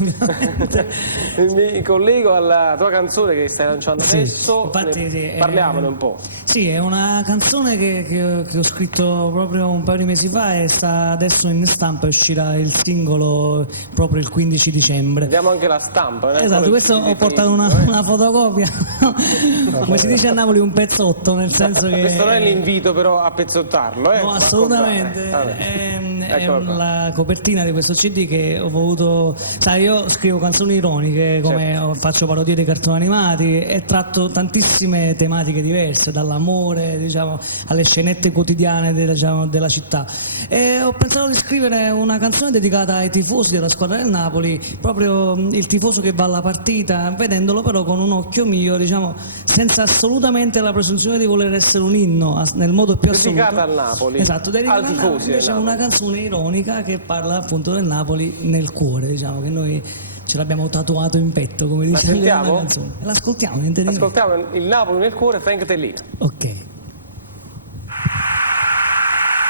Mi collego alla tua canzone che stai lanciando Sì, adesso, infatti sì, parliamone un po'. Sì, è una canzone che ho scritto proprio un paio di mesi fa e sta adesso in stampa, uscirà il singolo proprio il 15 dicembre. Vediamo anche la stampa. Esatto, questo ho portato una fotocopia, come si dice a Napoli un pezzotto, nel senso che... Questo non è l'invito però a pezzottarlo, No, assolutamente, è la copertina di questo CD che ho voluto... Sai, io scrivo canzoni ironiche, come faccio parodie di cartoni animati e tratto tantissime tematiche diverse, dall'amore, diciamo, alle scenette quotidiane della città. E ho pensato di scrivere una canzone dedicata ai tifosi della squadra del Napoli, proprio il tifoso che va alla partita, vedendolo però con un occhio mio, diciamo, senza assolutamente la presunzione di voler essere un inno nel modo più assoluto. Dedicata al Napoli, esatto, dedicata al al tifosi Napoli, invece è una canzone ironica che parla appunto del Napoli nel cuore, diciamo, che noi ce l'abbiamo tatuato in petto, come dice la canzone. L'ascoltiamo, niente di meno. Ascoltiamo il Napoli nel cuore, Frank Tellina. Ok.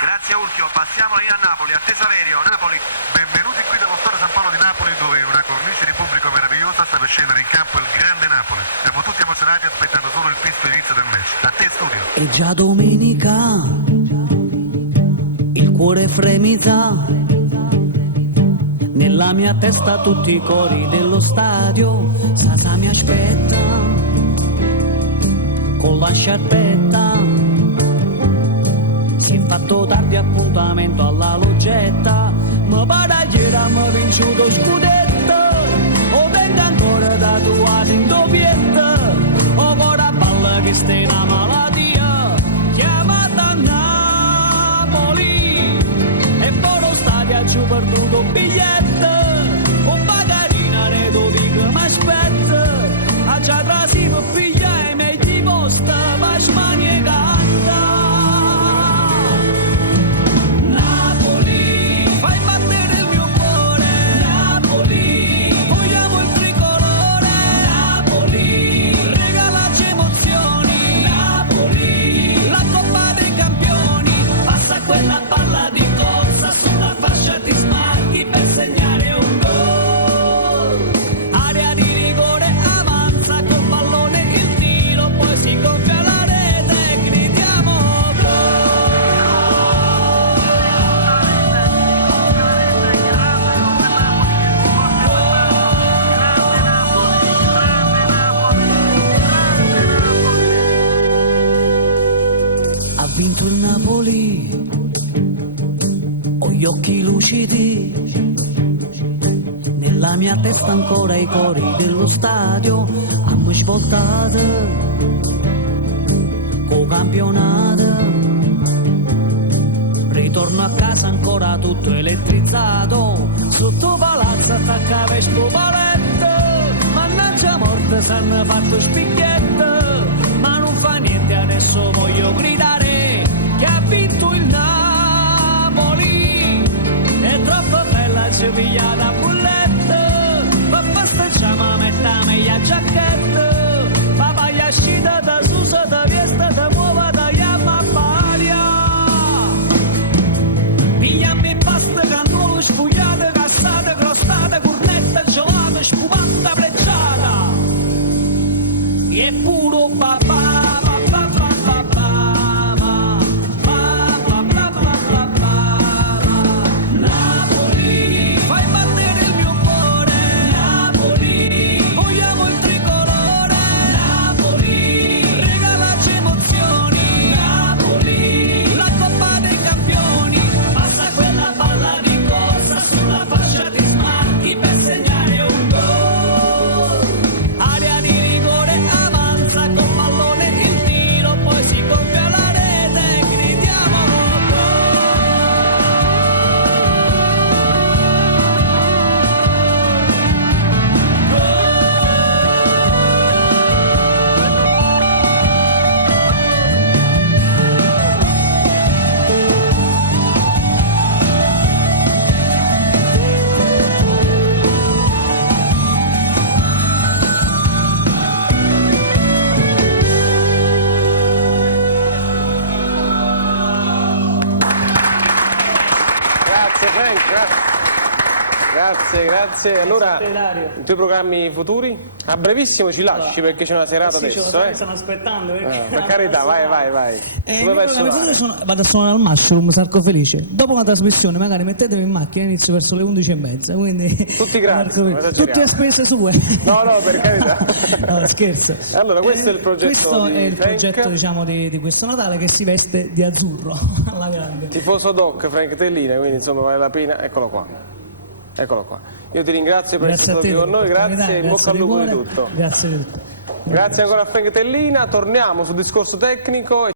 Grazie Urchio, passiamo lì a Napoli, a Tesaverio, Napoli. Benvenuti qui dallo Stadio San Paolo di Napoli, dove in una cornice di pubblico meravigliosa sta per scendere in campo il grande Napoli. Siamo tutti emozionati aspettando solo il fischio inizio del match. A te studio. E già domenica il cuore fremita, nella mia testa tutti i cori dello stadio. Sasa mi aspetta con la sciarpetta, si è fatto tardi appuntamento alla loggetta, ma baragliera mi ha vinciuto scudetto, o tengo ancora tatuato in doppietta, o ora balla che sta una malattia chiamata Napoli, e poi lo stadio ha giù perduto un biglietto, un pagarina ne dico mi aspetta, a già trasi per pigliare meglio posta, ma smanie canta. Quella palla di corsa sulla fascia ti smarchi per segnare un gol. Area di rigore avanza col pallone il tiro, poi si gonfia la rete e gridiamo gol. Ha vinto il Napoli, gli occhi lucidi, nella mia testa ancora i cori dello stadio, hanno svoltato col campionato, ritorno a casa ancora tutto elettrizzato, sotto palazzo attacca Vespo Paletto, mannaggia morte s'hanno fatto spicchietto, ma non fa niente, adesso voglio gridare che ha vinto il Napoli. È troppo bella, ci piglia da bulletto, ma festeggiamo a metà meglio giacchetta, papà gli ascita da Susa, da Viesta, da Nuova, da Yamma Paglia. Pigliami pasta, cannolo, spugliata, cassata, crostata, cornetta, gelata, spumata, brecciata. E puro papà. Fai battere il Grazie, grazie. Allora, Grazie a te, Dario. i tuoi programmi futuri? A brevissimo ci lasci perché c'è una serata Sì, ce lo adesso, so, mi stanno aspettando. Per carità, vai. Dove vai a Io suonare? vado a suonare al Mushroom, Sarco Felice. Dopo una trasmissione, magari mettetevi in macchina, inizio verso le 11:30. Quindi Tutti gratis, non esageriamo. tutti a spese sue. No, per carità. No, scherzo. Allora, questo è il progetto Questo di è il Frank. progetto, diciamo, di questo Natale, che si veste di azzurro alla grande. Tifoso doc Frank Tellina, quindi insomma vale la pena. Eccolo qua. Io ti ringrazio per Grazie a essere te. stato qui con noi, grazie e in bocca al lupo di tutto. Grazie di tutto. Grazie ancora a Frank Tellina, torniamo sul discorso tecnico.